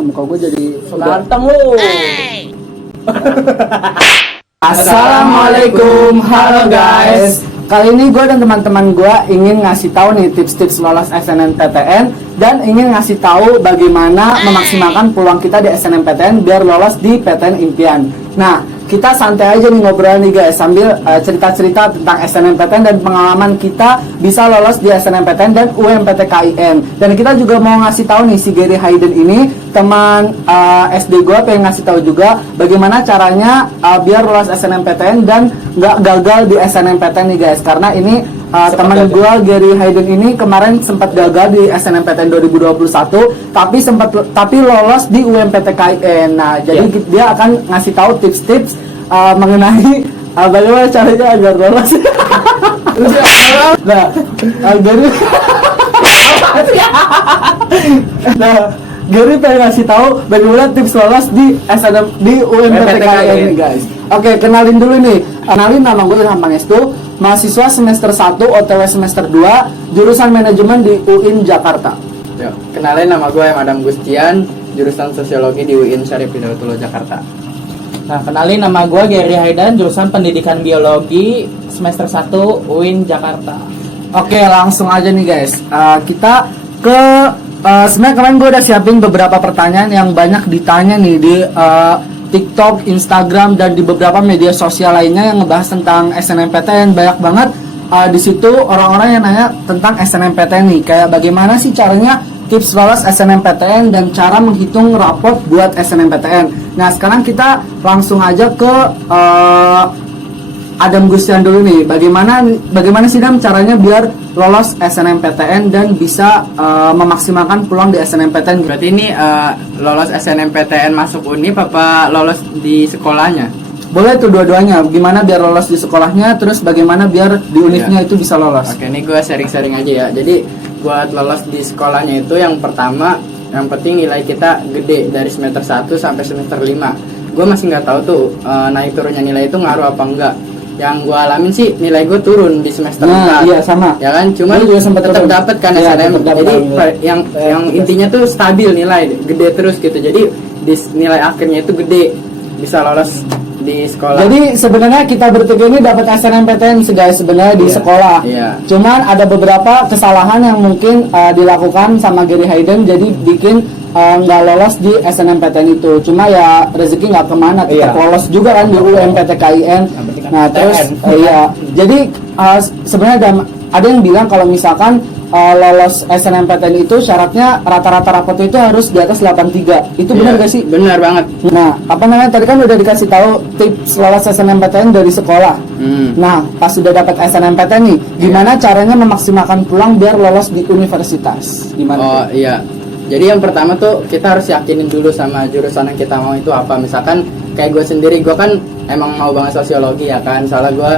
muka gue jadi ganteng lu. Assalamualaikum, halo guys. Kali ini gue dan teman-teman gue ingin ngasih tahu nih tips-tips lolos SNMPTN dan ingin ngasih tahu bagaimana memaksimalkan peluang kita di SNMPTN biar lolos di PTN impian. Nah, kita santai aja nih ngobrol nih guys sambil cerita-cerita tentang SNMPTN dan pengalaman kita bisa lolos di SNMPTN dan UMPTKIN. Dan kita juga mau ngasih tahu nih si Gary Hayden ini teman SD gue pengen ngasih tahu juga bagaimana caranya biar lolos SNMPTN dan nggak gagal di SNMPTN nih guys. Karena ini teman gue Gary Hayden ini kemarin sempat gagal di SNMPTN 2021 tapi lolos di UMPTKIN. Nah, jadi dia akan ngasih tahu tips-tips mengenai bagaimana caranya agar lolos. Gary pengen ngasih tahu bagaimana tips lolos di UMPTKIN nih guys. Oke, kenalin dulu nih. Kenalin, nama gue Ilham Pangestu, mahasiswa semester 1 OTW semester 2, jurusan manajemen di UIN Jakarta. Yo, kenalin, nama gue Adam Gustian, jurusan sosiologi di UIN Syarif Hidayatullah Jakarta. Nah, kenalin, nama gue Gary Hayden, jurusan pendidikan biologi semester 1 UIN Jakarta. Oke, langsung aja nih guys. Kita ke sebenarnya kemarin gue udah siapin beberapa pertanyaan yang banyak ditanya nih di TikTok, Instagram, dan di beberapa media sosial lainnya yang ngebahas tentang SNMPTN. Banyak banget di situ orang-orang yang nanya tentang SNMPTN nih, kayak bagaimana sih caranya tips lolos SNMPTN dan cara menghitung rapot buat SNMPTN. Nah, sekarang kita langsung aja ke Adam Gustian dulu nih. Bagaimana sih Dam caranya biar lolos SNMPTN dan bisa memaksimalkan peluang di SNMPTN? Berarti ini lolos SNMPTN masuk UNIF apa lolos di sekolahnya? Boleh tuh dua-duanya. Gimana biar lolos di sekolahnya, terus bagaimana biar di UNIF-nya itu bisa lolos? Oke, ini gue sharing-sharing aja ya. Jadi buat lolos di sekolahnya itu yang pertama, yang penting nilai kita gede dari semester 1 sampai semester 5. Gue masih nggak tahu tuh naik turunnya nilai itu ngaruh apa enggak. Yang gue alamin sih nilai gue turun di semester 4. Iya sama. Ya kan, cuma tetap dapat kan ya, SNM. Jadi yang intinya tuh stabil nilai, gede terus gitu. Jadi di nilai akhirnya itu gede, bisa lolos di sekolah. Jadi sebenarnya kita bertiga ini dapat SNMPTN guys sebenarnya di sekolah. Iya. Cuman ada beberapa kesalahan yang mungkin dilakukan sama Gary Hayden jadi bikin nggak lolos di SNMPTN itu. Cuma ya rezeki nggak kemana, tetap lolos juga kan di UMPTKIN. Nah terus jadi sebenarnya ada yang bilang kalau misalkan lolos SNMPTN itu syaratnya rata-rata rapot itu harus di atas 83. Itu benar gak sih? Benar banget. Nah, tadi kan udah dikasih tahu tips lolos SNMPTN dari sekolah. Nah, pas sudah dapat SNMPTN nih, gimana caranya memaksimalkan peluang biar lolos di universitas? Gimana? Oh iya. Jadi yang pertama tuh kita harus yakinin dulu sama jurusan yang kita mau itu apa. Misalkan kayak gue sendiri, gue kan emang mau banget sosiologi ya kan. Soalnya gue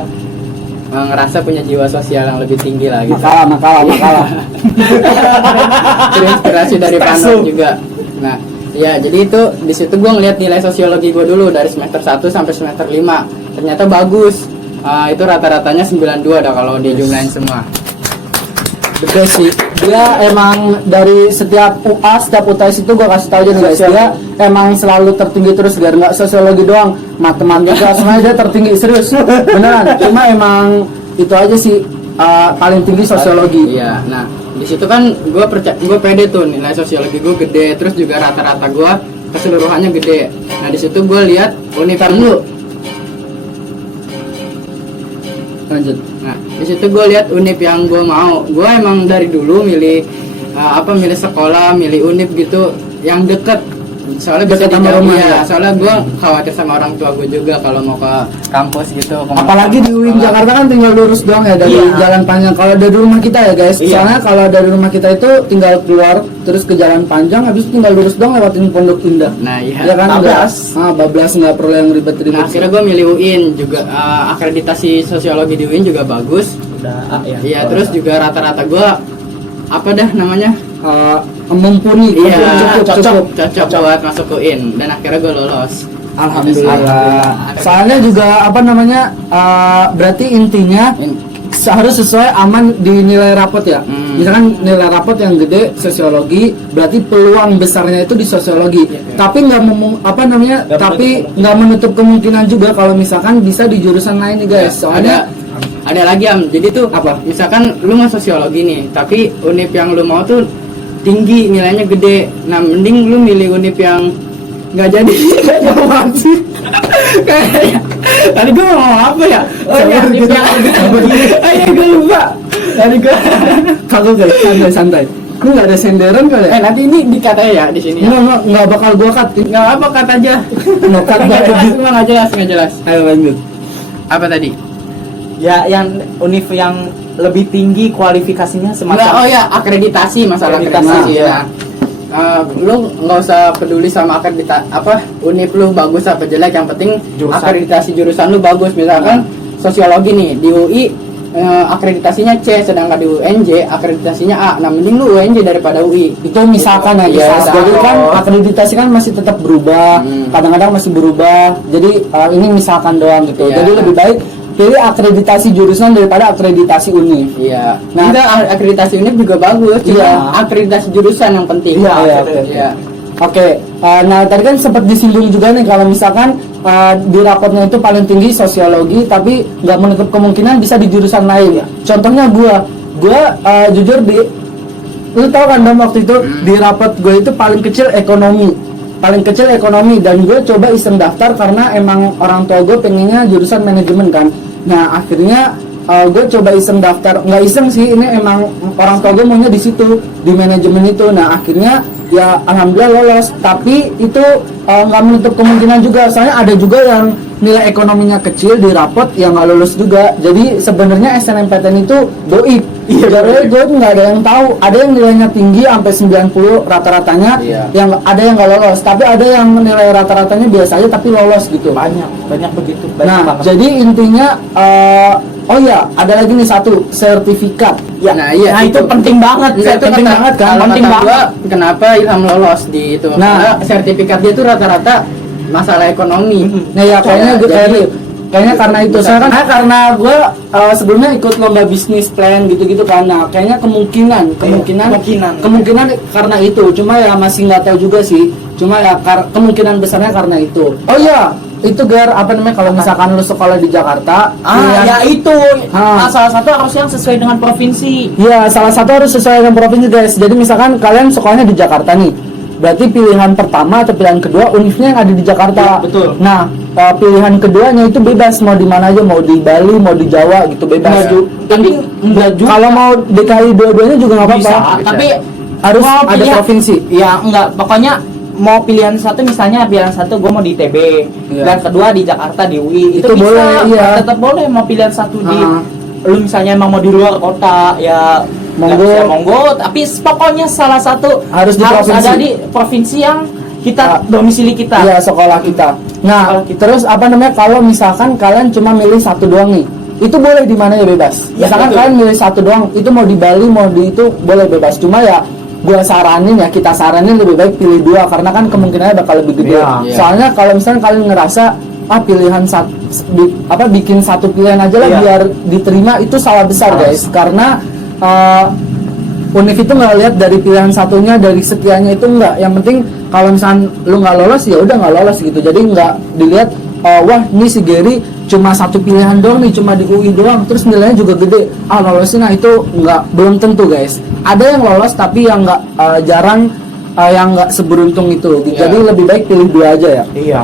ngerasa punya jiwa sosial yang lebih tinggi lah gitu. Makalah. Terinspirasi dari Pandang juga. Nah, ya jadi itu di situ gue ngeliat nilai sosiologi gue dulu dari semester 1 sampai semester 5. Ternyata bagus. Itu rata-ratanya 92 dah kalau dijumlahin semua. Betul sih. Dia emang dari setiap UAS, setiap UTS itu gue kasih tau aja nih guys, dia emang selalu tertinggi terus, biar nggak sosiologi doang, matematika semuanya dia tertinggi serius, beneran. Cuma emang itu aja sih paling tinggi sosiologi. Iya. Nah di situ kan gue pede tuh nilai sosiologi gue gede, terus juga rata-rata gue keseluruhannya gede. Nah di situ gue lihat universitas dulu. Lanjut. Nah, di situ gue lihat univ yang gue mau. Gue emang dari dulu milih milih sekolah, milih univ gitu yang deket. Soalnya bisa sama rumah ya. Soalnya gue khawatir sama orang tua gue juga kalau mau ke kampus gitu. Apalagi di UIN Jakarta kan tinggal lurus doang ya dari jalan panjang. Kalau dari rumah kita ya guys. Soalnya kalau dari rumah kita itu tinggal keluar terus ke jalan panjang, habis itu tinggal lurus doang lewatin Pondok Indah. Nah iya. Ya kan, bablas nggak perlu yang ribet-ribet. Nah, akhirnya gue milih UIN juga. Akreditasi sosiologi di UIN juga bagus. Udah A ya. Iya, terus juga rata-rata gue mumpuni. Iya, cocok buat masuk UIN dan akhirnya gue lolos. Alhamdulillah. Soalnya juga berarti intinya harus sesuai aman di nilai rapot ya. Misalkan nilai rapot yang gede sosiologi, berarti peluang besarnya itu di sosiologi. Tapi nggak menutup kemungkinan juga kalau misalkan bisa di jurusan lain nih guys. Soalnya ada lagi jadi tuh apa? Misalkan lu mau sosiologi nih, tapi univ yang lu mau tuh tinggi, nilainya gede. Nah, mending lu milih univ yang nggak jadi. Nggak jawab sih. Kayak tadi gue mau apa ya? Oh iya, univ yang lebih tinggi. Ayo gue lupa. Tadi gue kagak guys, santai. Lu nggak ada senderan kali ya? nanti ini dikata ya di sini. Nggak bakal gua cut. Nggak apa, kata aja. Nggak jelas. Ayo lanjut. Apa tadi? Ya, yang univ yang lebih tinggi kualifikasinya semacam. Oh ya, akreditasi, masalah akreditasi ya. Lu nggak usah peduli sama univ lu bagus apa jelek, yang penting Jurusan. akreditasi jurusan lu bagus. Misalkan sosiologi nih di UI akreditasinya C, sedangkan di UNJ akreditasinya A. Nah, mending lu UNJ daripada UI. Itu misalkan aja. Misalkan. Jadi kan akreditasi kan masih tetap berubah, kadang-kadang masih berubah. Jadi ini misalkan doang gitu. Iya. Jadi lebih baik pilih akreditasi jurusan daripada akreditasi univ. Iya. Nah, akreditasi univ juga bagus. Cuma akreditasi jurusan yang penting. Iya. Oke, nah tadi kan sempat disinggung juga nih kalau misalkan di rapotnya itu paling tinggi sosiologi, tapi nggak menutup kemungkinan bisa di jurusan lain. Contohnya gue jujur lu tahu kan Dam, waktu itu di rapot gue itu paling kecil ekonomi, dan gue coba iseng daftar karena emang orang tua gue pengennya jurusan manajemen kan. Nah akhirnya gue coba iseng daftar, nggak iseng sih, ini emang orang tua gue maunya di situ, di manajemen itu. Nah akhirnya ya alhamdulillah lolos, tapi itu nggak menutup kemungkinan juga, soalnya ada juga yang nilai ekonominya kecil di rapot yang nggak lulus juga. Jadi sebenarnya SNMPTN itu goib. Karena gue nggak ada yang tahu, ada yang nilainya tinggi sampai 90 rata-ratanya, yang ada yang nggak lolos, tapi ada yang nilai rata-ratanya biasa aja tapi lolos gitu. Banyak begitu. Nah, jadi intinya oh ya, ada lagi nih satu, sertifikat. Ya, nah itu penting banget. Itu penting banget kan? Penting banget. Kenapa Ilham lolos di itu? Nah, karena sertifikat dia tuh rata-rata masalah ekonomi. Nah ya kayaknya karena itu saya kan karena gue sebelumnya ikut lomba bisnis plan gitu-gitu kan. Nah kayaknya kemungkinan karena itu, cuma ya masih nggak tahu juga sih, cuma ya kemungkinan besarnya karena itu. Oh ya, itu kalau misalkan lu sekolah di Jakarta, salah satu harus yang sesuai dengan provinsi. Iya, salah satu harus sesuai dengan provinsi guys. Jadi misalkan kalian sekolahnya di Jakarta nih, berarti pilihan pertama atau pilihan kedua univnya yang ada di Jakarta. Ya, betul. Nah, pilihan keduanya itu bebas, mau di mana aja, mau di Bali, mau di Jawa gitu, bebas. Tapi kalau mau DKI dua-duanya juga nggak apa-apa. Tapi harus ada provinsi. Ya enggak, pokoknya mau pilihan satu, misalnya pilihan satu gue mau di ITB, dan kedua di Jakarta di UI, itu boleh, bisa, tetap boleh. Mau pilihan satu di lu misalnya emang mau di luar kota ya monggo, tapi pokoknya salah satu harus ada di provinsi yang kita domisili kita. Iya, sekolah kita. Nah, terus kalau misalkan kalian cuma milih satu doang nih, itu boleh di mana ya bebas. Misalkan kalian milih satu doang, itu mau di Bali, mau di itu boleh bebas. Cuma ya kita saranin lebih baik pilih dua, karena kan kemungkinannya bakal lebih gede. Soalnya kalau misalnya kalian ngerasa pilihan bikin satu pilihan aja lah biar diterima, itu salah besar guys. Karena univ itu nggak lihat dari pilihan satunya, dari sekiannya itu enggak. Yang penting kalau misalnya lu nggak lolos ya udah nggak lolos gitu. Jadi nggak dilihat wah ini si Gary cuma satu pilihan doang nih, cuma di UI doang, terus nilainya juga gede, lolosin. Nah itu belum tentu guys. Ada yang lolos tapi yang nggak jarang, yang nggak seberuntung itu. Jadi lebih baik pilih dua aja ya. Iya.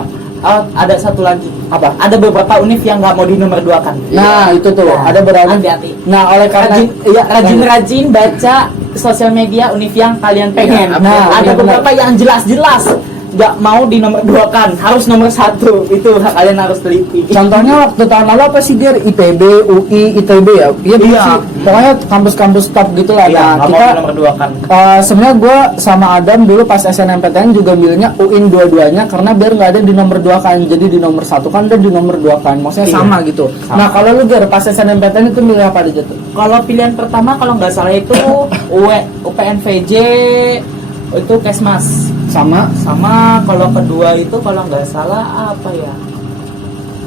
Ada satu lagi. Apa? Ada beberapa univ yang nggak mau di nomor 2 kan. Nah itu tuh ada berapa? Hati-hati. Nah oleh karena rajin baca sosial media univ yang kalian pengen. Ada beberapa yang jelas nggak mau di nomor 2 kan, harus nomor 1. Itu kalian harus teliti. Contohnya waktu tahun lalu apa sih dia, IPB, UI, ITB ya? Iya. Pokoknya kampus-kampus top gitulah. Iya, nah kita nomor 2 kan. Sebenarnya gue sama Adam dulu pas SNMPTN juga milihnya UIN dua-duanya, karena biar nggak ada di nomor 2 kan. Jadi di nomor 1 kan dan di nomor 2 kan, maksudnya sama gitu. Nah kalau lu Ger pas SNMPTN itu milih apa aja tuh? Kalau pilihan pertama kalau nggak salah itu UPNVJ, itu Kesmas. Sama Kalau kedua itu kalau nggak salah apa ya,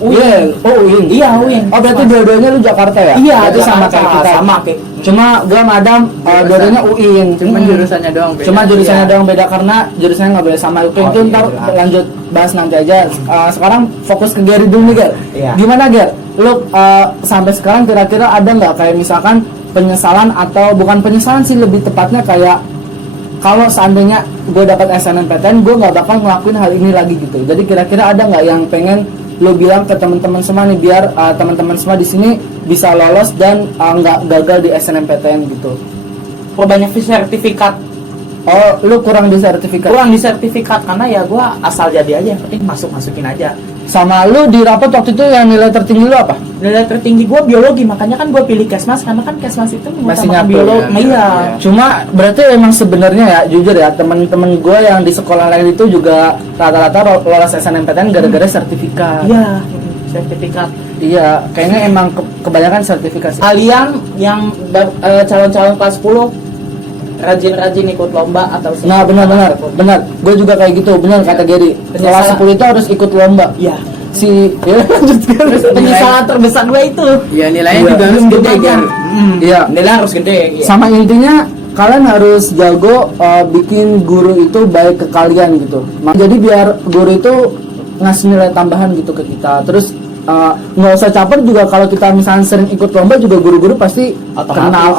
UIN. Oh UIN. Iya, UIN. Oh berarti dua-duanya lu Jakarta ya? Iya, itu sama Jakarta. kayak kita. Sama kayak. Cuma gua sama Adam dua-duanya UIN. Cuman jurusannya doang beda. Cuma jurusannya Iya. doang beda karena jurusannya nggak boleh sama. Oke, itu iya, ntar jelas. lanjut bahas nanti aja. Sekarang fokus ke Gary dulu nih, Ger. Iya. Gimana, Ger? Lu sampai sekarang kira-kira ada nggak kayak misalkan penyesalan atau bukan penyesalan sih, lebih tepatnya kayak kalau seandainya gue dapat SNMPTN, gue nggak bakal ngelakuin hal ini lagi gitu. Jadi kira-kira ada nggak yang pengen lo bilang ke teman-teman semua nih biar teman-teman semua di sini bisa lolos dan nggak gagal di SNMPTN gitu? Perbanyak sertifikat. Oh, lu kurang di sertifikat? Kurang di sertifikat karena ya gua asal jadi aja, yang penting masukin aja. Sama lu di rapot waktu itu yang nilai tertinggi lu apa? Nilai tertinggi gua biologi, makanya kan gua pilih Kesmas karena kan Kesmas itu Masih mengutamakan nyatu, biologi. ya, Iya. ya. Cuma berarti emang sebenarnya ya jujur ya teman-teman gue yang di sekolah lain itu juga rata-rata lolos SNMPTN gara-gara sertifikat. Iya, sertifikat. Iya, kayaknya emang kebanyakan sertifikasi. Kalian yang calon-calon kelas 10 rajin-rajin ikut lomba atau Nah benar, gue juga kayak gitu, benar kata Gary. Kelas 10 itu harus ikut lomba. Iya. Ya lanjut Penyesalan terbesar gue itu. Iya, nilainya Iya, juga harus belum gede gede kan. Iya. Nilai harus gede. Iya. Sama intinya kalian harus jago bikin guru itu baik ke kalian gitu. Jadi biar guru itu ngasih nilai tambahan gitu ke kita. Terus nggak usah caper juga kalau kita misalnya sering ikut lomba juga guru-guru pasti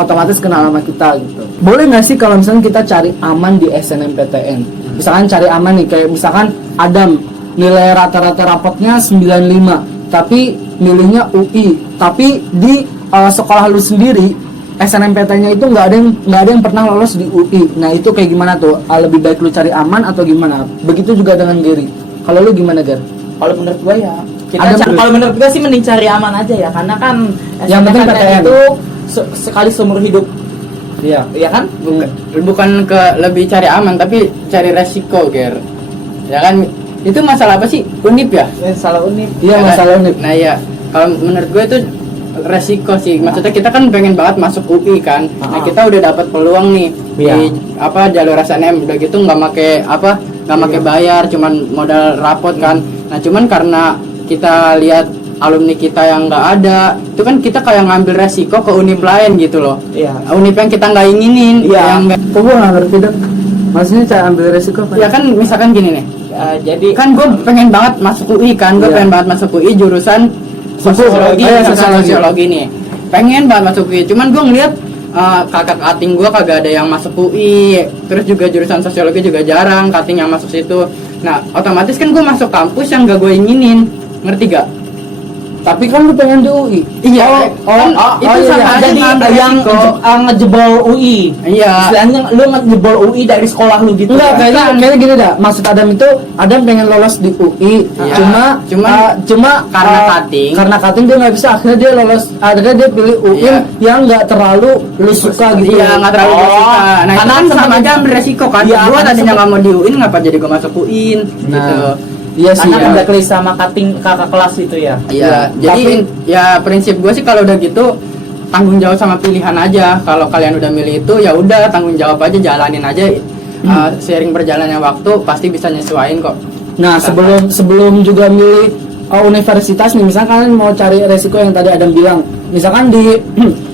otomatis kenal sama kita gitu. Boleh nggak sih kalau misalnya kita cari aman di SNMPTN? Misalkan cari aman nih kayak misalkan Adam nilai rata-rata rapotnya 95 tapi milihnya UI, tapi di sekolah lu sendiri SNMPTN-nya itu nggak ada yang pernah lolos di UI. Nah itu kayak gimana tuh? Lebih baik lu cari aman atau gimana? Begitu juga dengan Gary. Kalau lu gimana, Gar? Kalau menurut gue ya kalau menurut gue sih mending cari aman aja ya, karena kan Yang penting PTN itu sekali seumur hidup. Iya. Iya kan? Bukan ke lebih cari aman tapi cari resiko, Ger. Ya kan, itu masalah apa sih? Unip ya? Salah unip. Iya, Ya kan? masalah unip. Nah ya, kalau menurut gue itu resiko sih. Maksudnya kita kan pengen banget masuk UI kan. Nah kita udah dapat peluang nih Iya. di jalur SNM, udah gitu nggak make bayar, cuman modal rapot kan. Nah cuman karena kita lihat alumni kita yang nggak ada, itu kan kita kayak ngambil resiko ke unip lain gitu loh. Iya. Unip yang kita nggak inginin. Iya. Yang nggak- Kok gue nggak ngerti dong? Maksudnya cara ambil resiko apa? ya kan misalkan gini nih. Jadi Kan gue pengen banget masuk UI kan, gue Iya. pengen banget masuk UI jurusan sosiologi, sosiologi nih. Pengen banget masuk UI, cuman gue ngeliat kakak kating gue kagak ada yang masuk UI, terus juga jurusan sosiologi juga jarang kating yang masuk situ. Nah otomatis kan gue masuk kampus yang gak gue inginin, ngerti gak? Tapi kan lu pengen di UI. Iya, kan itu sama aja jadi ngambil yang resiko. ngejebol UI. Iya. Istilahnya lu ngejebol UI dari sekolah lu gitu. Enggak, ya. kayaknya gini dah. Maksud Adam itu Adam pengen lolos di UI, Iya. cuma Karena cutting. Karena cutting dia nggak bisa. Akhirnya dia lolos. Akhirnya dia pilih UI Iya. yang nggak terlalu lu suka gitu. Iya, nggak terlalu gue suka. Nah itu karena kan sama sempet- aja ambil resiko kan. Iya, Gue karena tadinya sempet- nggak mau di UI, ngapa jadi gue masuk UI gitu. Nah, iya sih. Karena Ya. udah klik sama cutting kakak kelas itu ya. Iya, jadi ya prinsip gue sih kalau udah gitu tanggung jawab sama pilihan aja. Kalau kalian udah milih itu ya udah tanggung jawab aja, jalanin aja. Seiring berjalannya waktu pasti bisa nyesuaiin kok. Nah, sebelum juga milih universitas nih, misalkan kalian mau cari resiko yang tadi Adam bilang, misalkan di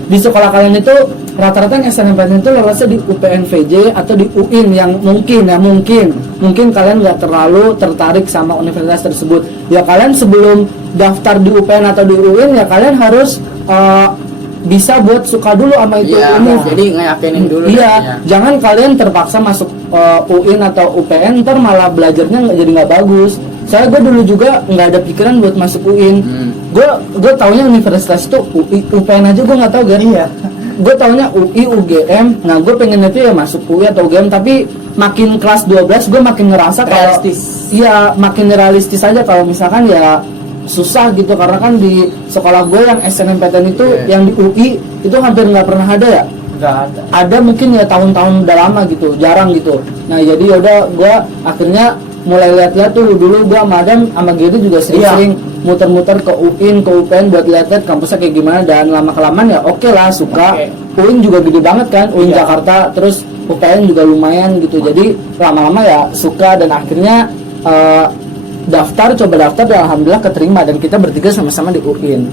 di sekolah kalian itu rata-rata yang SNMPTN itu lolosnya di UPNVJ atau di UIN yang mungkin kalian nggak terlalu tertarik sama universitas tersebut. Ya kalian sebelum daftar di UPN atau di UIN ya kalian harus bisa buat suka dulu sama itu Iya, univ. jadi ngeyakinin dulu. Iya, deh, ya. jangan kalian terpaksa masuk UIN atau UPN, ntar malah belajarnya jadi nggak bagus. Saya gue dulu juga nggak ada pikiran buat masuk UIN. Gue taunya universitas itu UI, UPN aja gue nggak tahu kan. Iya. Gue taunya UI, UGM. Nah gue pengen itu ya masuk UI atau UGM, tapi makin kelas 12 gue makin ngerasa kalau Realistis. iya makin realistis aja kalau misalkan ya susah gitu, karena kan di sekolah gue yang SNMPTN itu yang di UI itu hampir nggak pernah ada ya. Enggak ada. Ada mungkin ya tahun-tahun udah lama gitu, jarang gitu. Nah jadi yaudah gue akhirnya mulai lihat-lihat tuh dulu gue sama Adam sama Giri juga sering-sering muter-muter ke UIN, ke UPN buat lihat-lihat kampusnya kayak gimana, dan lama kelamaan ya oke lah suka. UIN juga gede banget kan, UIN Jakarta, terus UPN juga lumayan gitu. Jadi lama-lama ya suka, dan akhirnya coba daftar dan alhamdulillah keterima dan kita bertiga sama-sama di UIN.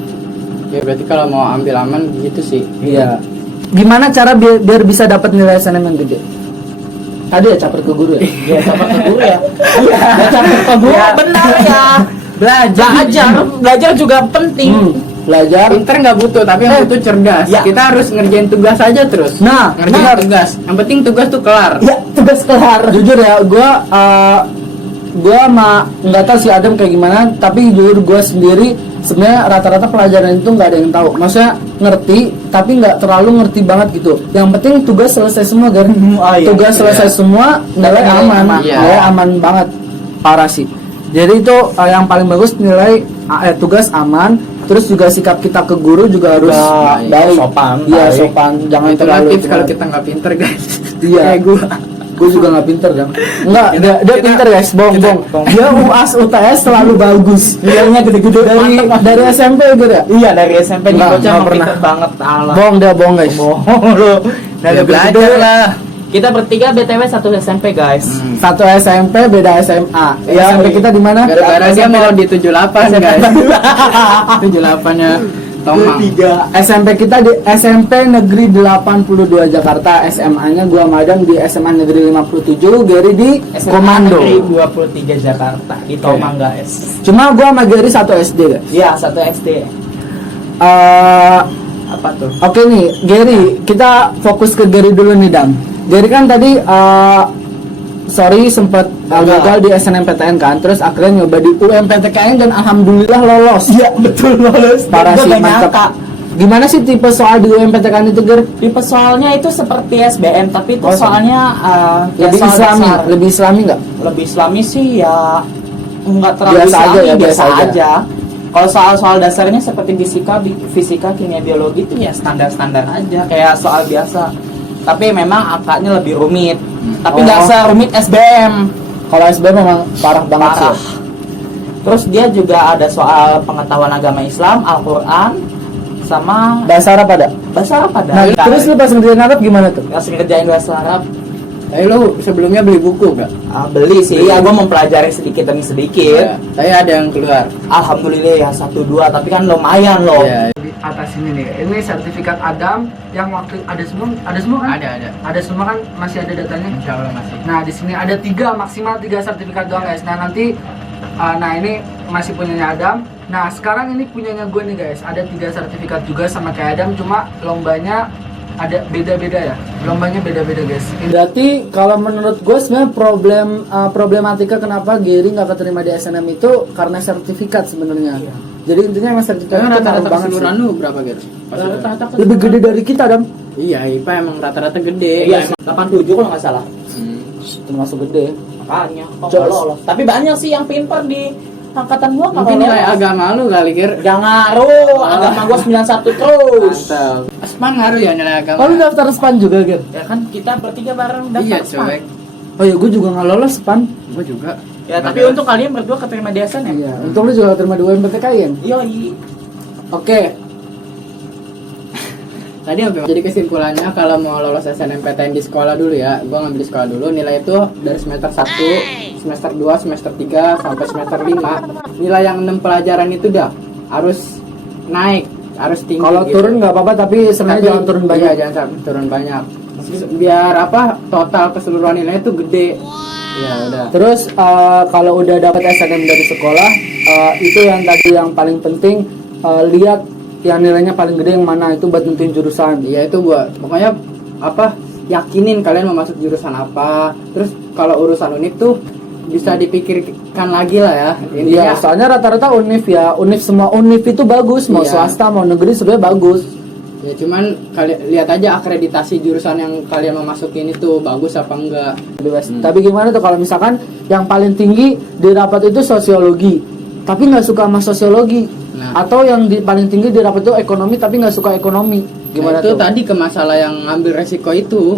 Ya berarti kalau mau ambil aman gitu sih. Iya. Gimana cara biar bisa dapat nilai SNM yang gede? Tadi ya caper ke guru ya. Ya caper ke guru ya. Iya, caper ke guru Ya. benar ya. Belajar juga penting. Belajar. Pinter nggak butuh, tapi yang butuh cerdas. Ya. Kita harus ngerjain tugas aja terus. Nah, ngerjain tugas. Yang penting tugas tuh kelar. Ya, tugas kelar. Jujur ya, gua nggak tahu si Adam kayak gimana, tapi jujur gua sendiri sebenarnya rata-rata pelajaran itu nggak ada yang tahu. Maksudnya ngerti, tapi nggak terlalu ngerti banget gitu. Yang penting tugas selesai semua, Gar. Iya. Tugas selesai semua, nilai aman. Iya. Nilai aman banget, parah sih. Jadi itu yang paling bagus nilai tugas aman. Terus juga sikap kita ke guru juga harus baik, sopan. Iya, Baik. sopan. Jangan Itu terlalu tips kalau kita nggak pinter guys. Iya. Kayak gua. Gue juga nggak pinter kan. Enggak, dia pinter guys, bohong. Dia UAS UTS selalu bagus. Nilainya gede-gede dari SMP gitu ya. Iya, dari SMP nih Nggak, coach nggak emang pernah. pinter banget. Alah. Bohong guys. Bohong lu. Ya belajar lah. Kita bertiga BTW satu SMP guys. Satu SMP beda SMA. Ya, SMP kita di mana? Gara-gara dia mau di 78 guys. 78-nya Tomang. SMP kita di SMP Negeri 82 Jakarta. SMA-nya gua madang di SMA Negeri 57, Gary di Komando. Negeri 23 Jakarta di Tomang guys. Cuma gua sama Gary satu SD guys. Iya, satu SD. Apa tuh? Oke nih, Gary, kita fokus ke Gary dulu nih, Dam. Gary kan tadi sempat gagal di SNMPTN kan, terus akhirnya nyoba di UMPTKN dan alhamdulillah lolos. Iya, betul lolos. Parah Gua sih, nggak mantap. nyangka. Gimana sih tipe soal di UMPTKN itu, Ger? Tipe soalnya itu seperti SBM, tapi itu Oh, soalnya ya Lebih soal islami, dasar. lebih islami nggak? Lebih islami sih ya nggak terlalu Biasa islami, aja ya, biasa biasa aja. aja. Kalau soal-soal dasarnya seperti fisika, kimia, biologi itu ya standar-standar aja, kayak soal biasa. Tapi memang angkanya lebih rumit. Tapi nggak Oh. serumit SBM. Kalau SBM memang parah banget Parah. sih. Terus dia juga ada soal pengetahuan agama Islam, Al-Quran, sama Bahasa Arab ada. bahasa Arab ada. Nah, terus lu pas ngerjain Arab gimana tuh? nggak sering kerjain bahasa Arab. Lu sebelumnya beli buku gak? Beli sih, ya gue mempelajari sedikit demi sedikit. Ya, saya ada yang keluar. Alhamdulillah ya 1-2, tapi kan lumayan loh. Iya. Di atas ini nih, ini sertifikat Adam yang waktu ada semua kan? Ada semua kan, masih ada datanya. Insya Allah masih. Nah di sini ada maksimal 3 sertifikat doang guys. Nah nanti, ini masih punyanya Adam. Nah sekarang ini punyanya gue nih guys. Ada 3 sertifikat juga sama kayak Adam, cuma lombanya ada beda-beda ya. Lombanya beda-beda guys. Berarti kalau menurut gue sebenarnya problematika kenapa Gary nggak keterima di SNM itu karena sertifikat sebenarnya. Iya. Jadi intinya emang sertifikat Karena itu ngaruh rata-rata banget keseluruhan sih. lu berapa gitu? Rata-rata Lebih gede dari kita Adam. Iya, IPA emang rata-rata gede. Iya, 87 kalau nggak salah. Termasuk gede. Makanya, kok Jos. nggak lolos. Tapi banyak sih yang pintar di angkatan gua Mungkin nilai agama lu kali Gir. Gak ngaruh, agama gua 91 terus. Mantap. Aspan ngaruh ya nilai agama. Oh lu daftar SPAN juga Ger? Ya kan kita bertiga bareng daftar Iya, SPAN. coy. Oh ya gue juga nggak lolos SPAN. Gua juga. Ya, tapi untuk kalian berdua keterima di SNM. Iya. Untung lu juga terima di UMPTKN. Yoi. Oke. Tadi apa? Jadi kesimpulannya kalau mau lolos SNMPTN di sekolah dulu ya, gua ngambil di sekolah dulu. Nilai itu dari semester 1, semester 2, semester 3 sampai semester 5. Nilai yang 6 pelajaran itu dah harus naik, harus tinggi. Kalau gitu. turun nggak apa-apa tapi sebenarnya Tapi- jangan turun iya, banyak. jangan sampai turun banyak. Biar apa? Total keseluruhan nilai itu gede. Ya udah. Terus kalau udah dapat SNM dari sekolah, itu yang tadi yang paling penting, lihat yang nilainya paling gede yang mana, itu buat nentuin jurusan. Iya itu buat pokoknya apa? Yakinin kalian mau masuk jurusan apa. Terus kalau urusan univ tuh bisa dipikirkan lagi lah ya. Iya, soalnya rata-rata univ ya, semua univ itu bagus, mau Iya. swasta mau negeri sebenarnya bagus. Ya cuman kalian lihat aja akreditasi jurusan yang kalian mau masukin itu bagus apa enggak. Bebas. Tapi gimana tuh kalau misalkan yang paling tinggi di rapat itu sosiologi, tapi nggak suka sama sosiologi, Nah. atau yang paling tinggi di rapat itu ekonomi tapi nggak suka ekonomi, gimana Nah, itu tuh? tadi ke masalah yang ngambil resiko itu.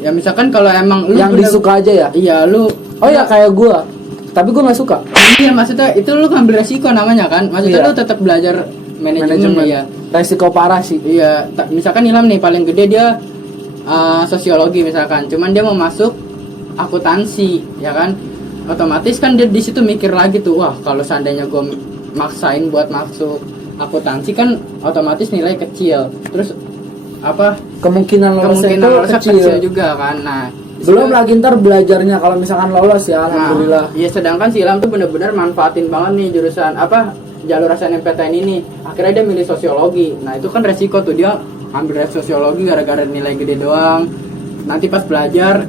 Ya misalkan kalau emang lu Yang bener- disuka aja ya? Iya lu. Oh ya kayak gua, tapi gua nggak suka. Iya maksudnya itu lu ngambil resiko namanya kan. Maksudnya Iya. lu tetap belajar manajemen ya. Resiko parah sih. Iya, misalkan Ilham nih paling gede dia sosiologi misalkan, cuman dia mau masuk akuntansi, ya kan? otomatis kan dia di situ mikir lagi tuh, wah kalau seandainya gue maksain buat masuk akuntansi kan otomatis nilai kecil, terus apa Kemungkinan lolosnya itu lolosnya kecil. juga kan. Nah Belum lagi ntar belajarnya kalau misalkan lolos ya, alhamdulillah. Iya, sedangkan si Ilham tuh bener-bener manfaatin banget nih jurusan apa jalur SNMPTN ini. Akhirnya dia milih sosiologi. Nah itu kan resiko tuh, dia ambil sosiologi gara-gara nilai gede doang. Nanti pas belajar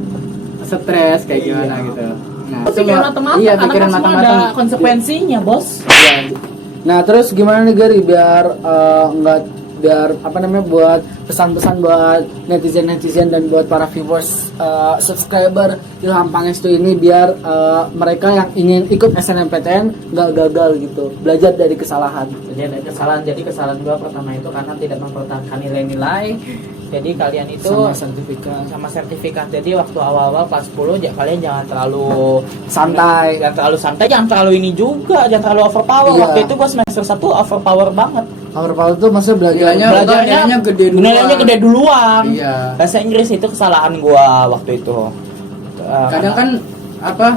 stres kayak gimana gitu. Nah, Pikiran matematika, iya, karena pikiran kan semua matematika. ada konsekuensinya, bos. Iya. Nah terus gimana nih Gary biar nggak biar apa namanya buat pesan-pesan buat netizen dan buat para viewers subscriber Ilham Pangestu ini biar mereka yang ingin ikut SNMPTN nggak gagal gitu, belajar dari kesalahan. Jadi kesalahan gua pertama itu karena tidak mempertahankan nilai-nilai. Jadi kalian itu sama sertifikat. Jadi waktu awal-awal kelas 10 kalian jangan terlalu Santai. jangan terlalu ini juga, jangan terlalu overpower. Iya. Waktu itu gua semester 1 overpower banget. Power itu maksudnya Nilainya gede duluan. Nilainya gede duluan. Iya. Bahasa Inggris itu kesalahan gua waktu itu. Kadang kan apa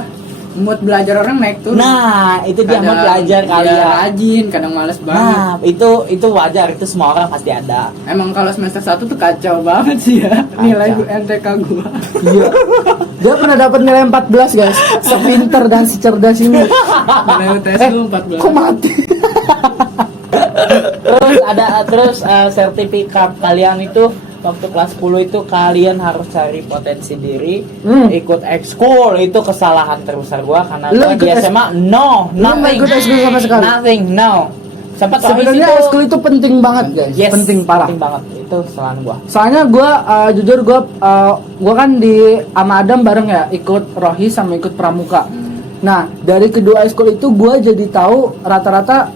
mood belajar orang naik turun. Nah, itu dia mau Kadang belajar dia kalian. rajin, kadang males banget. Nah, itu wajar, itu semua orang pasti ada. Emang kalau semester 1 tuh kacau banget sih ya nilai NTK gua. Iya. Dia pernah dapat nilai 14 guys. Sepinter dan secerdas ini. Nilai UTS lu 14. Kok mati? Terus sertifikat kalian itu waktu kelas 10 itu kalian harus cari potensi diri, ikut ekskul. Itu kesalahan terbesar gua karena Lu gua di ikut SMA nothing. ikut ekskul sama sekali? Nothing, no. Sempat Sebenarnya ekskul itu penting banget guys. Yes, penting parah. penting banget. Itu kesalahan gua. Soalnya gue jujur gue kan di sama Adam bareng ya, ikut Rohis sama ikut Pramuka. Nah dari kedua ekskul itu gue jadi tahu rata-rata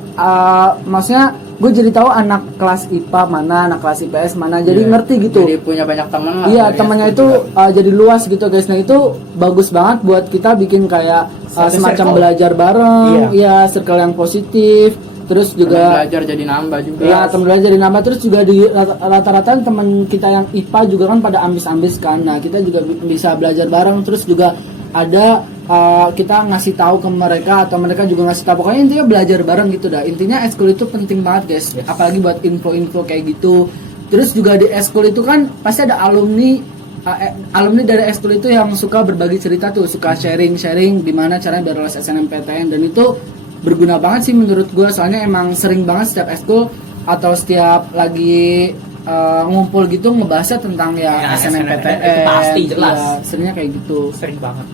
maksudnya gue jadi tahu anak kelas IPA mana, anak kelas IPS mana, jadi ngerti gitu. Jadi punya banyak teman lah. Iya dari temannya ekskul itu juga. jadi luas gitu guys. Nah itu bagus banget buat kita bikin kayak Satu semacam circle. belajar bareng, Iya. iya circle yang positif. Terus Teman juga belajar jadi nambah juga. ya temen belajar jadi nambah. Terus juga di rata-rata teman kita yang IPA juga kan pada ambis-ambis kan. Nah kita juga bisa belajar bareng. Terus juga ada kita ngasih tahu ke mereka atau mereka juga ngasih tahu. Pokoknya intinya belajar bareng gitu dah. Intinya eskul itu penting banget guys. Yes. Apalagi buat info-info kayak gitu. Terus juga di eskul itu kan pasti ada alumni dari eskul itu yang suka berbagi cerita tuh, suka sharing gimana caranya biar lolos SNMPTN, dan itu berguna banget sih menurut gue. Soalnya emang sering banget setiap eskul atau setiap lagi ngumpul gitu ngebahasnya tentang ya, Ya, SNMPTN. itu pasti jelas. Ya, seringnya kayak gitu. Sering banget.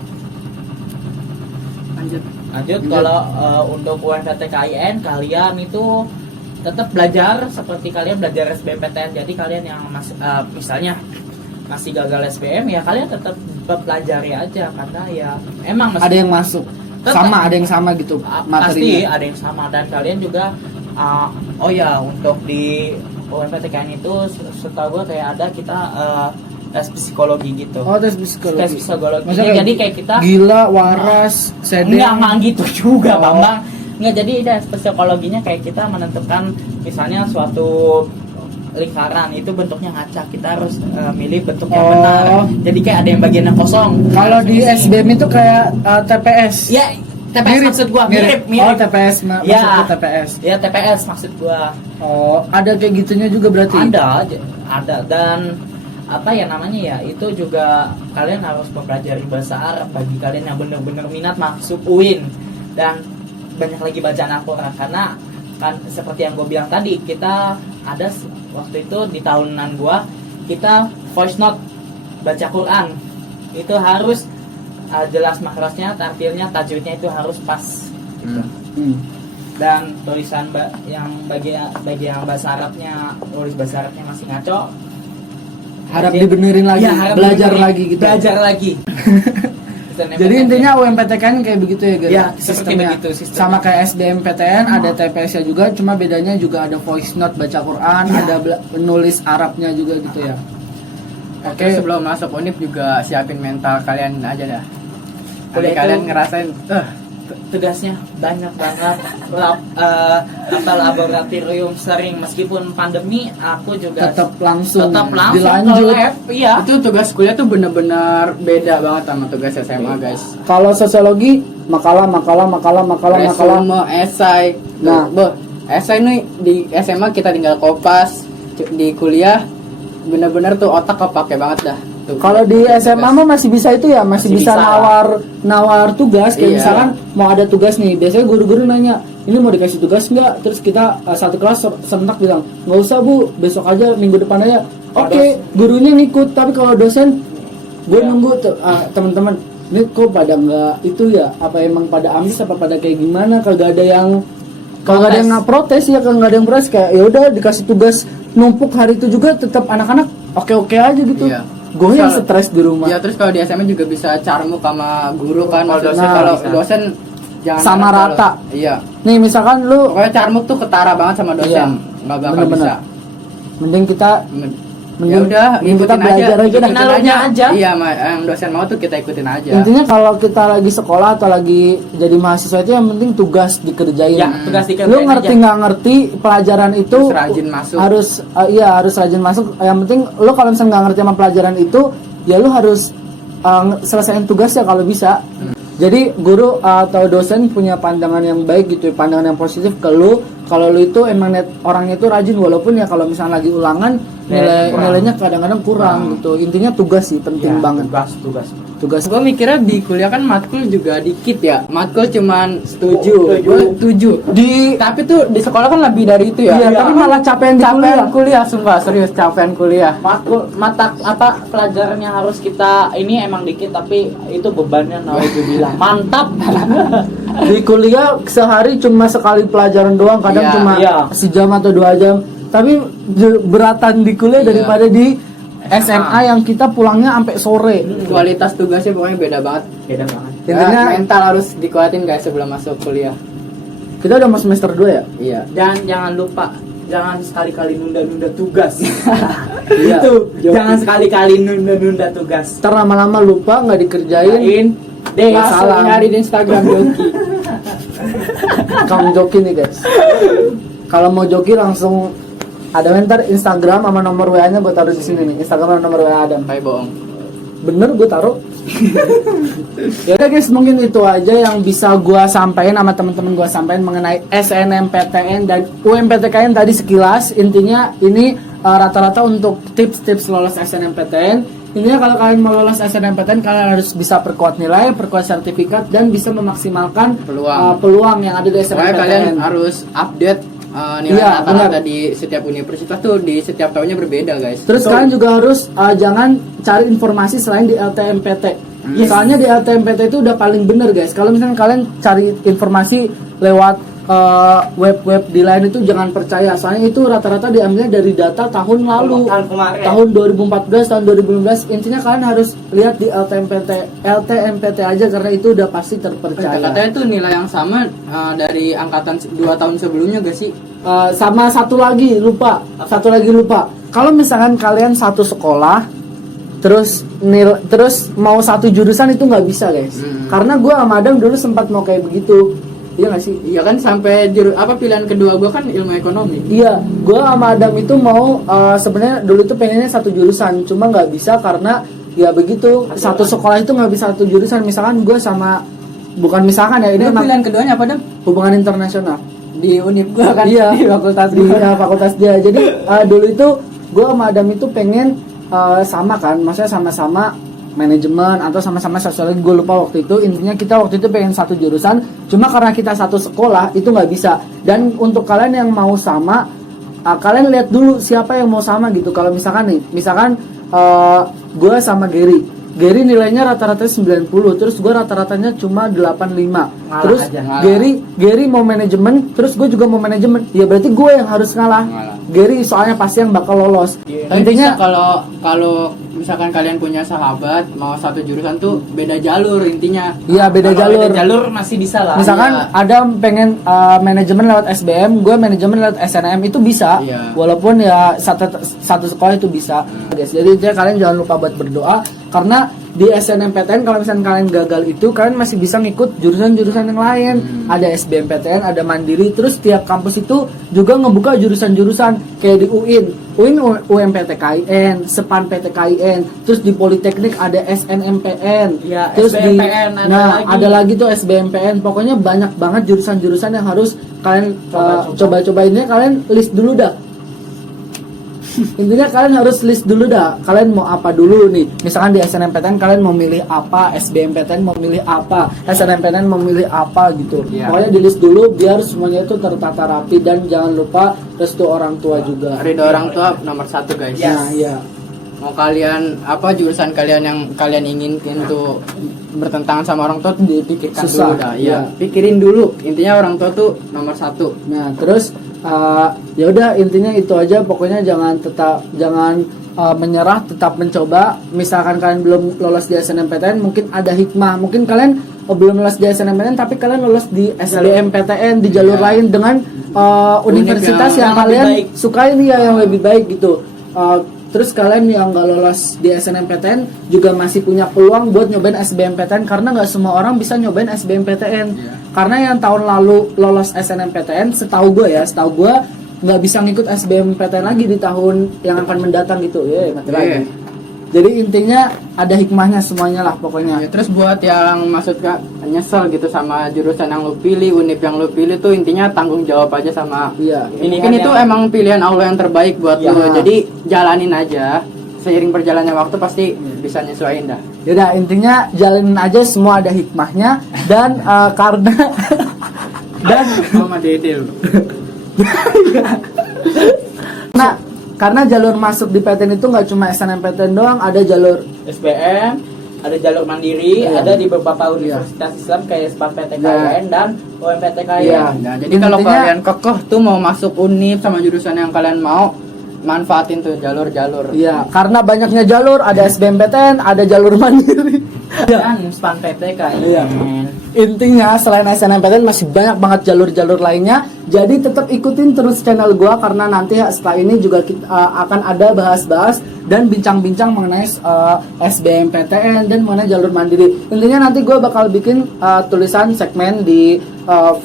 Lanjut. Kalau untuk UMPTKIN kalian itu tetap belajar seperti kalian belajar SBMPTN. Jadi kalian yang misalnya masih gagal SBM ya kalian tetap pelajari aja karena ya emang Ada yang masuk sama, ada yang sama gitu pasti materinya. ada yang sama. Dan kalian juga oh ya untuk di UMPTKIN itu setahu gue kayak ada kita tes psikologi gitu. Oh, tes psikologi. Tes psikologi. Maksudnya Jadi kayak kita gila, waras, sedeng. enggak gitu juga, Oh. Bambang. Enggak, jadi tes psikologinya kayak kita menentukan misalnya suatu lingkaran itu bentuknya ngaca, kita harus milih bentuk yang Oh. benar. Jadi kayak ada yang bagian yang kosong. Kalau di SBM itu kayak TPS. Ya, TPS maksud gua mirip. Oh, TPS Ya. masuk ke TPS. Ya, TPS maksud gua. Oh, ada kayak gitunya juga berarti. Ada dan apa ya namanya ya, itu juga kalian harus mempelajari bahasa Arab bagi kalian yang benar-benar minat masuk UIN, dan banyak lagi bacaan Al-Quran karena kan seperti yang gue bilang tadi, kita ada waktu itu di tahunan gue kita voice note baca Quran itu harus jelas makrosnya, tartilnya, tajwidnya itu harus pas gitu. Dan tulisan yang bagi yang bahasa Arabnya, tulis bahasa Arabnya masih ngaco, Harap dibenerin lagi, ya, harap belajar dibenerin. lagi gitu. Belajar lagi. Jadi intinya UMPTKN kayak begitu ya guys. Ya, seperti begitu sistemnya. Sama kayak SBMPTN ada TPS-nya juga, cuma bedanya juga ada voice note baca Quran, Ya. ada menulis Arabnya juga gitu ya. Oke, sebelum masuk UNIF juga siapin mental kalian aja dah. Nanti Kuliah kalian itu- ngerasain Tugasnya banyak banget, laboratorium sering, meskipun pandemi aku juga Tetap langsung ke dilanjut. lab. Iya. itu tugas kuliah tuh bener-bener beda banget sama tugas SMA guys. Kalau sosiologi makalah. Resume, esai. Nah. Esai nih di SMA kita tinggal kopas, di kuliah bener-bener tuh otak kepake banget dah. Tuh, Kalau di SMA mah masih bisa itu ya, masih bisa nawar tugas. Kayak Iya. misalkan mau ada tugas nih, biasanya guru-guru nanya, ini mau dikasih tugas nggak? Terus kita satu kelas serentak bilang, nggak usah bu, besok aja, minggu depan aja. Oke, gurunya ngikut. Tapi kalau dosen, gue nunggu teman-teman. Ini kok pada nggak itu ya? Apa emang pada ambis apa pada kayak gimana? Kagak ada yang nggak protes ya, nggak ada yang protes, kayak ya udah dikasih tugas numpuk hari itu juga tetap anak-anak oke aja gitu. Iya. Gue yang stres di rumah. Ya terus kalau di SMA juga bisa carmuk sama guru kan. Maksudnya Nah, kalau bisa. dosen jangan Sama kalau- rata. Iya. Nih misalkan lu Pokoknya carmuk tuh ketara banget sama dosen. Iya. Nggak bakal Bener-bener. bisa. mending kita Ya udah, mending kita ikutin belajar aja dah. Ikutin alurnya aja. Iya, yang dosen mau tuh kita ikutin aja. Intinya kalau kita lagi sekolah atau lagi jadi mahasiswa itu yang penting tugas dikerjain. Ya, tugas dikerjain Lu ngerti aja. nggak ngerti pelajaran itu Harus rajin masuk. harus rajin masuk. Yang penting lu kalau misalnya nggak ngerti sama pelajaran itu, ya lu harus selesaiin tugasnya kalau bisa. Jadi guru atau dosen punya pandangan yang baik gitu, pandangan yang positif ke lu. Kalau lu itu emang orangnya itu rajin, walaupun ya kalau misalnya lagi ulangan nilainya kadang-kadang kurang gitu. Intinya tugas sih penting banget. Tugas. Gue mikirnya di kuliah kan matkul juga dikit ya. Matkul cuman 7. Tapi tuh di sekolah kan lebih dari itu ya. Iya, tapi malah capean di kuliah. kuliah sumpah serius capean kuliah. Mata apa pelajaran yang harus kita ini emang dikit tapi itu bebannya bilang mantap. Di kuliah sehari cuma sekali pelajaran doang, kadang Iya, cuma iya. sejam atau 2 jam. Tapi beratan di kuliah Iya. daripada di SMA yang kita pulangnya sampai sore. Kualitas tugasnya pokoknya beda banget. Beda banget. Intinya Mental harus dikuatin guys sebelum masuk kuliah. kita udah mau semester 2 ya? Iya. Jangan lupa, jangan sekali-kali nunda-nunda tugas. Iya. Itu, jangan sekali-kali nunda-nunda tugas. Ntar lama-lama lupa nggak dikerjain. Deh, Langsung salah. nyari di Instagram Joki. Kamu joki nih guys. Kalau mau joki langsung ada ntar Instagram sama nomor WA-nya gue taruh di sini nih. Instagram sama nomor WA Adam. Kayak bohong. Bener gue taruh. Ya udah guys, mungkin itu aja yang bisa gue sampaikan sama teman-teman gue sampaikan mengenai SNMPTN dan UMPTKN tadi sekilas. Intinya ini rata-rata untuk tips-tips lolos SNMPTN. Intinya kalau kalian mau lolos SNMPTN, kalian harus bisa perkuat nilai, perkuat sertifikat, dan bisa memaksimalkan peluang yang ada di Pokoknya SNMPTN. kalian harus update nilai Iya, rata-rata benar. di setiap universitas tuh di setiap tahunnya berbeda guys. Terus kalian juga harus jangan cari informasi selain di LTMPT. Soalnya di LTMPT itu udah paling bener guys. Kalau misalnya kalian cari informasi lewat web-web di lain itu jangan percaya. Soalnya itu rata-rata diambilnya dari data tahun lalu. Tahun kemarin. Tahun 2014, tahun 2015. Intinya kalian harus lihat di LTMPT aja karena itu udah pasti terpercaya. Katanya tuh nilai yang sama dari angkatan 2 tahun sebelumnya gak sih? Sama satu lagi lupa. Kalau misalkan kalian satu sekolah terus mau satu jurusan itu nggak bisa guys. Karena gue sama Adam dulu sempat mau kayak begitu. Iya nggak sih? Iya kan sampai pilihan kedua gue kan ilmu ekonomi. Iya, gue sama Adam itu mau sebenarnya dulu itu pengennya satu jurusan, cuma nggak bisa karena ya begitu satu sekolah itu nggak bisa satu jurusan. Misalkan gue sama bukan misalkan ya ini Ini emang pilihan keduanya apa Dam? hubungan internasional. Di univ gue kan Iya, di fakultas di gua. fakultas dia. Jadi dulu itu gue sama Adam itu pengen sama kan, maksudnya sama-sama manajemen atau sama-sama sosiologi, gue lupa waktu itu. Intinya kita waktu itu pengen satu jurusan, cuma karena kita satu sekolah itu nggak bisa. Dan untuk kalian yang mau sama, kalian lihat dulu siapa yang mau sama gitu. Kalau misalkan gue sama Gary nilainya rata-rata 90, terus gue rata-ratanya cuma 85. Terus Gary mau manajemen, terus gue juga mau manajemen. Ya berarti gue yang harus ngalah. Gary soalnya pasti yang bakal lolos. Intinya kalau misalkan kalian punya sahabat mau satu jurusan tuh beda jalur intinya. Iya beda Kalau jalur. beda jalur masih bisa lah. Misalkan Iya. ada pengen manajemen lewat SBM, gue manajemen lewat SNM itu bisa. Iya. Walaupun ya satu sekolah itu bisa. Guys, jadi intinya kalian jangan lupa buat berdoa karena di SNMPTN kalau misalnya kalian gagal itu kalian masih bisa ngikut jurusan-jurusan yang lain. Ada SBMPTN, ada Mandiri, terus tiap kampus itu juga ngebuka jurusan-jurusan kayak di UIN UMPTKIN, Sepan PTKIN, terus di Politeknik ada SNMPN, Ya, terus SBMPN ada lagi tuh SBMPN. Pokoknya banyak banget jurusan-jurusan yang harus kalian coba-cobainnya. Kalian list dulu dah. Intinya kalian harus list dulu dah, kalian mau apa dulu nih. Misalkan di SNMPTN kalian mau milih apa, SBMPTN mau milih apa, SNMPTN mau milih apa gitu. Pokoknya di list dulu biar semuanya itu tertata rapi. Dan jangan lupa restu orang tua juga. Ridho orang tua nomor 1 guys. Nah, iya. Mau kalian apa jurusan kalian yang kalian inginkan tuh bertentangan sama orang tua tuh dipikirkan Susah, dulu dah. iya. Pikirin dulu. Intinya orang tua tuh nomor 1. Nah, terus ya udah intinya itu aja. Pokoknya jangan menyerah, tetap mencoba. Misalkan kalian belum lolos di SNMPTN, mungkin ada hikmah. Mungkin kalian belum lolos di SNMPTN tapi kalian lolos di SBMPTN di jalur lain dengan universitas yang yang kalian lebih baik. sukain ya, yang lebih baik gitu. Terus kalian yang nggak lolos di SNMPTN juga masih punya peluang buat nyobain SBMPTN, karena nggak semua orang bisa nyobain SBMPTN. Karena yang tahun lalu lolos SNMPTN, setahu gue nggak bisa ngikut SBMPTN lagi di tahun yang akan mendatang gitu. Mati lagi. Jadi intinya ada hikmahnya semuanya lah pokoknya. Ya, terus buat yang maksud Kak nyesel gitu sama jurusan yang lu pilih, univ yang lu pilih tuh intinya tanggung jawab aja sama Iya. ini kan itu emang pilihan Allah yang terbaik buat Ya. lu. Jadi jalanin aja. Seiring berjalannya waktu pasti bisa nyesuaiin dah. Yaudah intinya jalanin aja, semua ada hikmahnya. Dan Mama Dede lu. karena jalur masuk di PTN itu nggak cuma SNMPTN doang, ada jalur SBM, ada jalur mandiri, Iya. ada di beberapa universitas Islam kayak SPAN PTKIN dan UMPTKIN. Iya. Nah, jadi kalau Intinya- kalian kokoh tuh mau masuk univ sama jurusan yang kalian mau, manfaatin tuh jalur-jalur. Iya, karena banyaknya jalur, ada SBMPTN, ada jalur mandiri. Dan SPAN PTKIN. Iya. Intinya selain SNMPTN masih banyak banget jalur-jalur lainnya. Jadi tetap ikutin terus channel gua, karena nanti setelah ini juga kita akan ada bahas-bahas dan bincang-bincang mengenai SBMPTN dan mengenai jalur mandiri. Intinya nanti gua bakal bikin tulisan segmen di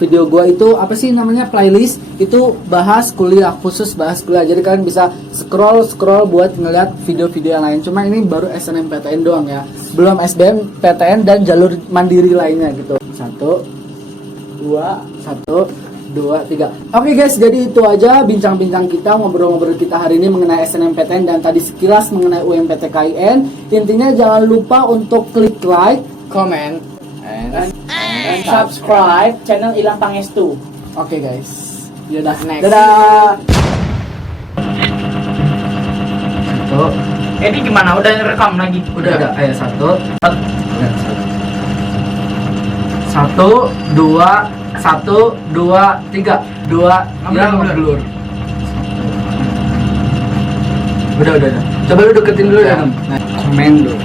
video gua itu apa sih namanya, playlist, itu bahas kuliah, khusus bahas kuliah. Jadi kalian bisa scroll buat ngeliat video-video yang lain. Cuma ini baru SNMPTN doang ya, belum SBMPTN dan jalur mandiri lainnya gitu. 1 2 3. Oke guys, jadi itu aja bincang-bincang kita, ngobrol-ngobrol kita hari ini mengenai SNMPTN dan tadi sekilas mengenai UMPTKIN. Intinya jangan lupa untuk klik like, Comment and Subscribe channel Ilham Pangestu. Oke guys. Yaudah, Next. dadah. 1 Ini gimana? Udah rekam lagi? Udah, ayo 1 2 3 2 ya ngeblur. Udah. Coba lu deketin dulu ya. Komen dulu.